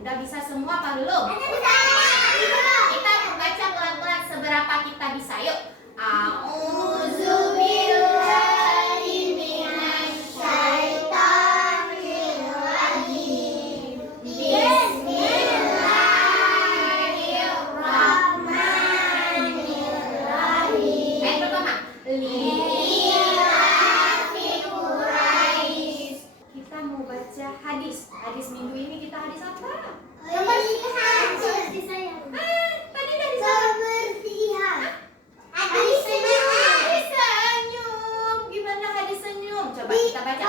Udah bisa semua apa belum? Bisa. Kita baca pelan-pelan seberapa kita bisa. Yuk. Kita mau baca hadis. Hadis minggu ini kita hadis apa? Tadi dari hadis senyum. Gimana hadis senyum? Coba kita baca.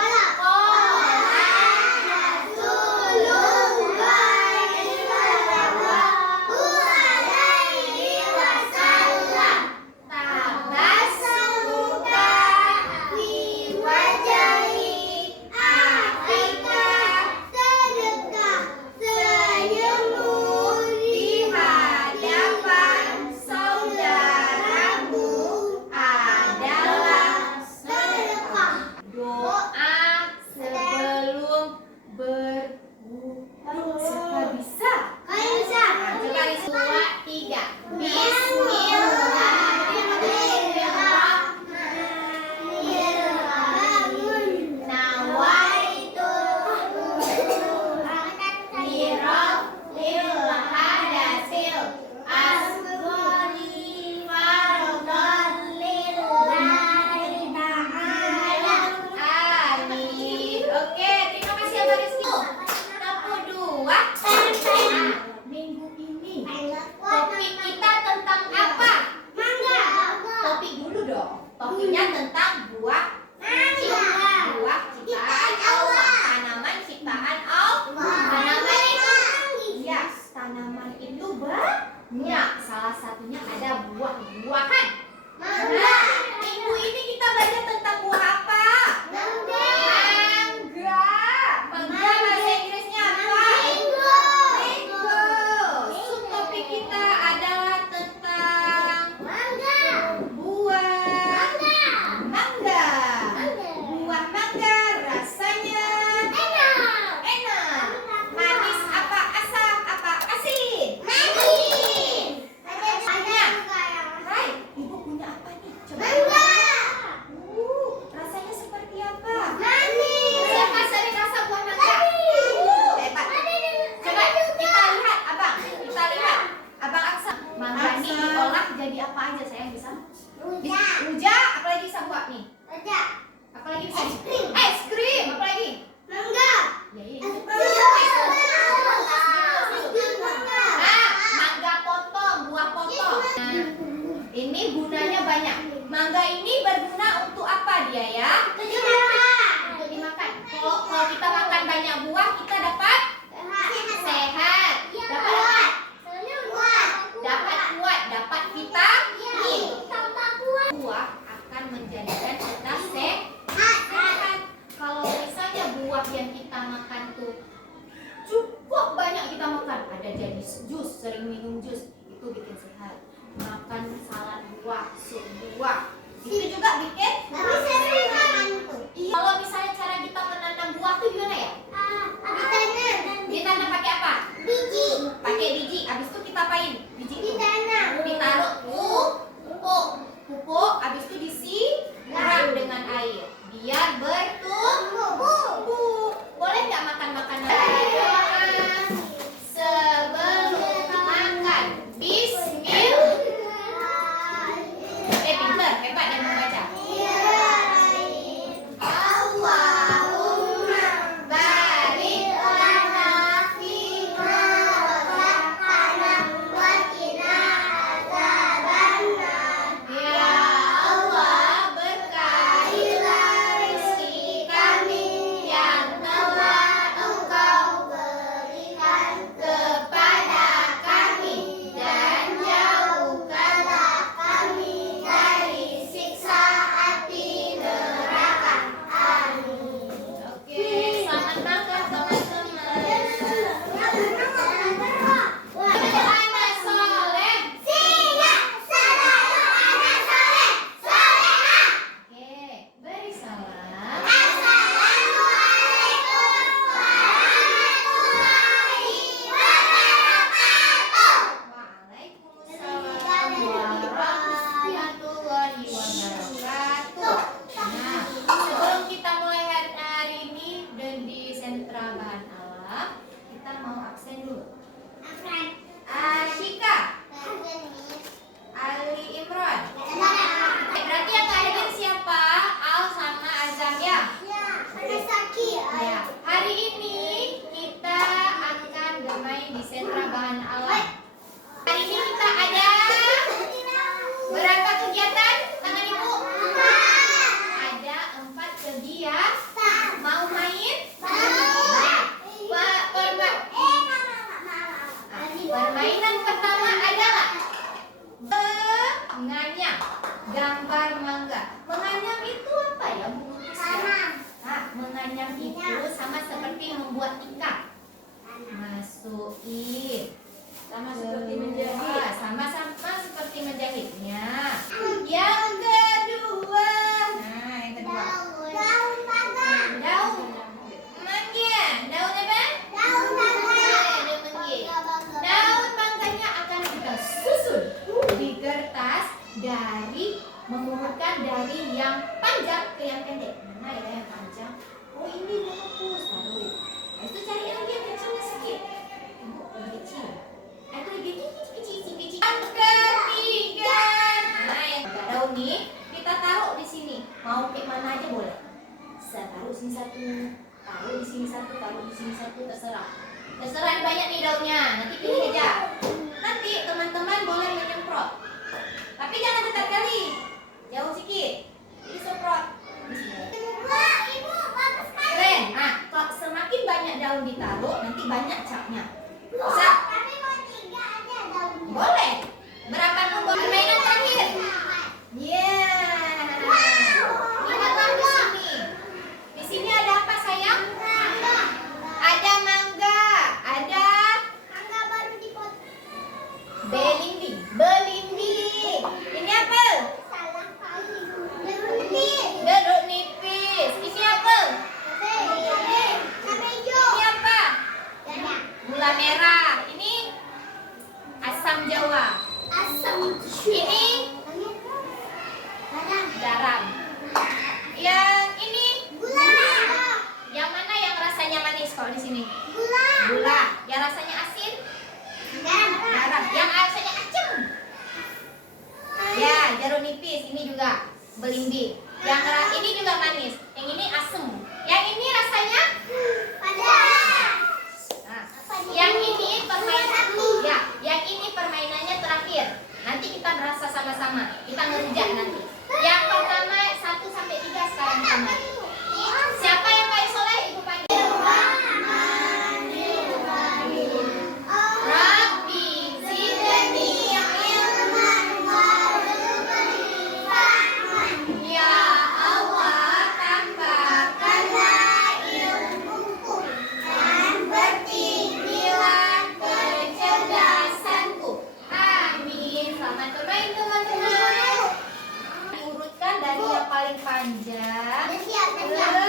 Topiknya tentang buah ciptaan Allah. Tanaman ciptaan Allah. Tanaman itu banyak. Salah satunya ada buah-buahan. Minggu ini kita belajar tentang buah apa? Mangga. Mangga bahasa Inggrisnya apa? Mango. Subtopik kita adalah tentang buah mangga. Buah mangga rasanya enak. Manis apa asam apa asin? Hai, ibu punya apa nih? Coba. Rasanya seperti apa? Siapa sering rasa buah mangga? Hebat. Coba kita lihat, Abang. Kita lihat. Abang Aksa. Mangga ini diolah jadi apa aja sayang bisa? Rujak, apalagi bisa buat nih? Apalagi bisa? Es krim, apalagi? Ya, ini. Mangga potong, buah potong. Nah, ini gunanya banyak. Mangga ini berguna untuk apa dia ya? Untuk dimakan. Kalau kita makan banyak buah, kita dapat sehat. Dapat kuat, dapat vitamin. Buah akan menjadikan kita sehat. Kalau misalnya buah yang kita makan tuh cukup banyak kita makan, ada jadi jus, sering minum jus, itu bikin sehat. Makan salad buah, sup buah, itu juga bikin sehat. Kalau misalnya cara kita menanam buah tuh gimana ya? Ditanam pakai apa? Pakai biji. Abis itu kita apain? Biji itu ditaruh pupuk. Abis itu disiram dengan air biar bertumbuh. Boleh nggak makan makanan sebelum makan? bermain di sentra bahan alam. Hari ini kita ada berapa kegiatan? Tangan ibu. Ada 4 kegiatan. Mau main? Permainan pertama adalah menganyam gambar mangga. Menganyam itu apa ya, Bu? Nah, menganyam itu sama seperti membuat ikat. Masukin. Sama seperti menjahit. Sama-sama seperti menjahitnya. Yang kedua. Nah, yang kedua. Daun mangga. Daun mangga. Daun apa? Daun mangga. Daun mangganya akan kita susun di kertas dari memulihkan dari yang panjang ke yang pendek. Mana ya yang panjang? Oh, ini bagus. Taruh. Itu cari lagi yang kecilnya sedikit. Ibu lebih kecil. Itu lebih kecil. Yang ketiga. Nah, yang daun nih kita taruh di sini. Mau kayak mana aja boleh. Bisa taruh sini satu, taruh di sini satu, taruh di sini satu, terserah. Terserah banyak nih daunnya. Nanti pilih aja. Nanti teman-teman boleh menyemprot. Tapi jangan dekat kali. Jauh sedikit. Jadi semprot. Ibu, bagus sekali. Keren. Nah, kalau semakin banyak daun ditaruh, nanti banyak capnya. Bisa? Tapi mau 3 aja daunnya. Boleh. Berapa nombor permainan terakhir? Lihatlah di sini. Di sini ada apa, sayang? Ada mangga. Ada mangga baru dipotong. Belimbing. Ini apa? Jeruk nipis. Ini apa? Ini apa? Gula merah. Ini asam jawa. Ini garam. Yang ini gula. Yang mana yang rasanya manis kalau di sini? Gula. Yang rasanya asin? Garam. Yang rasanya asam? Ya, jeruk nipis. Ini juga belimbing. Yang ini juga manis. Yang ini asam. Yang ini rasanya pedas. Nah, yang ini permainan. Ya, yang ini permainannya terakhir. Nanti kita merasa sama-sama. Kita ngerjain nanti. Yang pertama 1 sampai 3 sekarang kita main. Siapa yang paling soleh? Ibu panggil. Rabbi zidni ilman warzuqni. Ya Allah, tambahkanlah ilmuku dan bertinggilah kecerdasanku. Amin. Selamat bermain teman-teman. Diurutkan dari yang paling panjang ke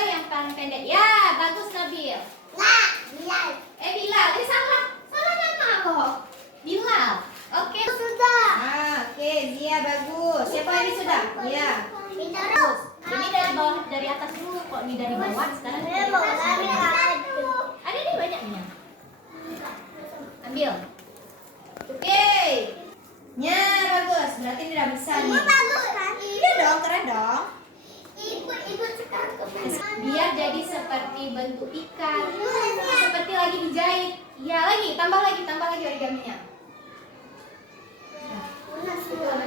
yang paling pendek. Ya, bagus Nabil. Bilal. Salah nama kok. Bilal. Oke. Sudah. Oke, Zia bagus. Siapa lagi sudah? Iya. Bagus. Ini dari bawah, dari atas dulu kok. Ini dari bawah. Sekarang dari atas. Ada nih banyaknya. Ambil. Oke. Ya, bagus. Berarti ini udah bisa nih. Iya dong, keren dong. Ibu sekarang biar jadi seperti bentuk ikan. Seperti lagi dijahit. Iya, tambah lagi origaminya.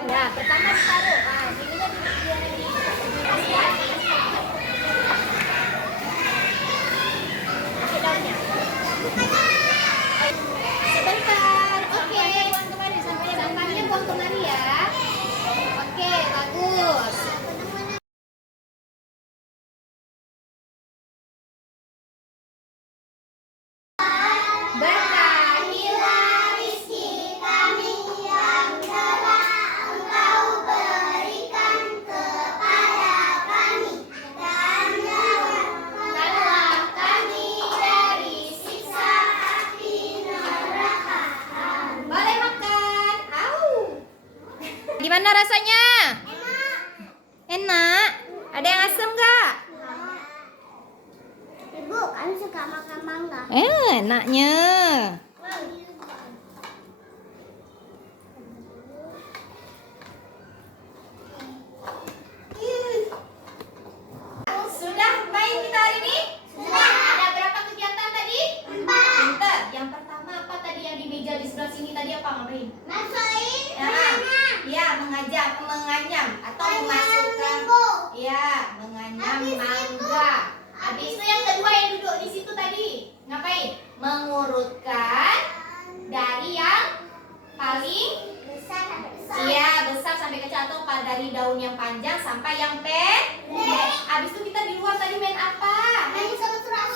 Ya, pertama taruh. Nah, ini kan biar lagi. Pakai daunnya. Sebentar. Oke. Sampahnya buang kemari ya. Oke, bagus. Berkahilah rezeki kami yang telah Engkau berikan kepada kami, dan jauhkanlah kami dari siksa api neraka. Boleh makan. Gimana rasanya? Enak. Ada yang asam nggak? Ibu, kami suka makan mangga. Enaknya. Sudah main kita hari ini? Sudah. Ada berapa kegiatan tadi? 4. Pinter. Yang pertama apa tadi sebelah sini tadi apa ngapain? Masukin Ya, menganyam atau memasukkan. Ya, menganyam mangga. Habis itu yang kedua yang duduk di situ tadi ngapain? Mengurutkan dari yang paling besar sampai kecil atau dari daun yang panjang sampai yang pendek. Habis itu kita di luar tadi main apa? Main semprot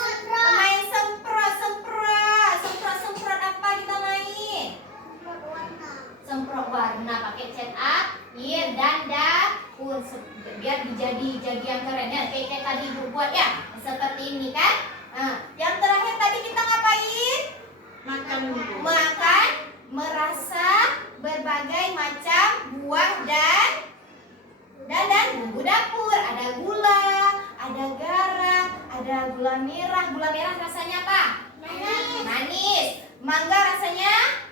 apa kita main? Semprot warna pakai cat air dan dapur biar jadi yang keren ya, kayak tadi Ibu buat ya, seperti ini kan. Yang terakhir tadi kita ngapain? Makan, merasa berbagai macam buah dan bumbu dapur. Ada gula, ada garam, ada gula merah. Gula merah rasanya apa? Manis. Mangga rasanya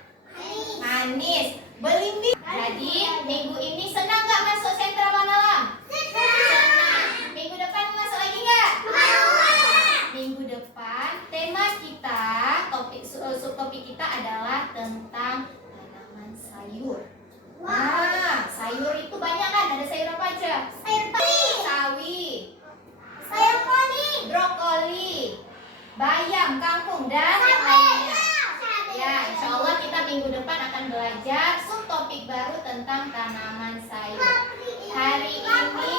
manis. Belimbing. Jadi minggu ini senang nggak masuk sentra Manalam? Senang. Minggu depan masuk lagi nggak? Minggu depan tema kita, subtopik kita adalah tentang tanaman sayur. Nah, sayur itu banyak kan? Ada sayur apa aja? Sawi, brokoli, bayam, kangkung, dan yang lainnya. Ya, insya Allah kita minggu depan akan belajar subtopik baru tentang tanaman sayur. Hari ini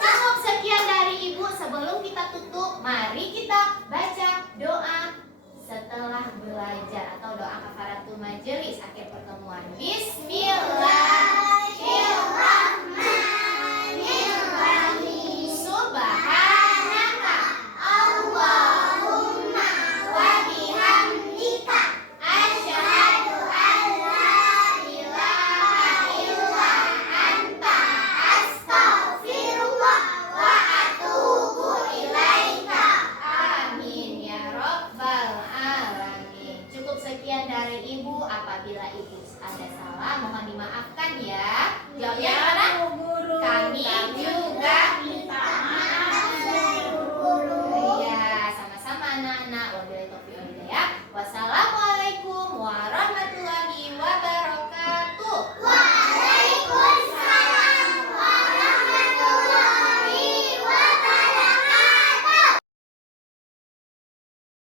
cukup sekian dari Ibu. Sebelum kita tutup, mari kita baca doa setelah belajar atau doa kafaratul majelis akhir pertemuan. Bismillahirrahmanirrahim. Subhanaka Allahumma wa bihamdika asyhadu an la ilaha illa anta astaghfirullah wa atubu ilaika. Amin ya rabbal alamin. Cukup sekian dari Ibu. Apabila Ibu ada salah mohon dimaafkan ya. Jawabnya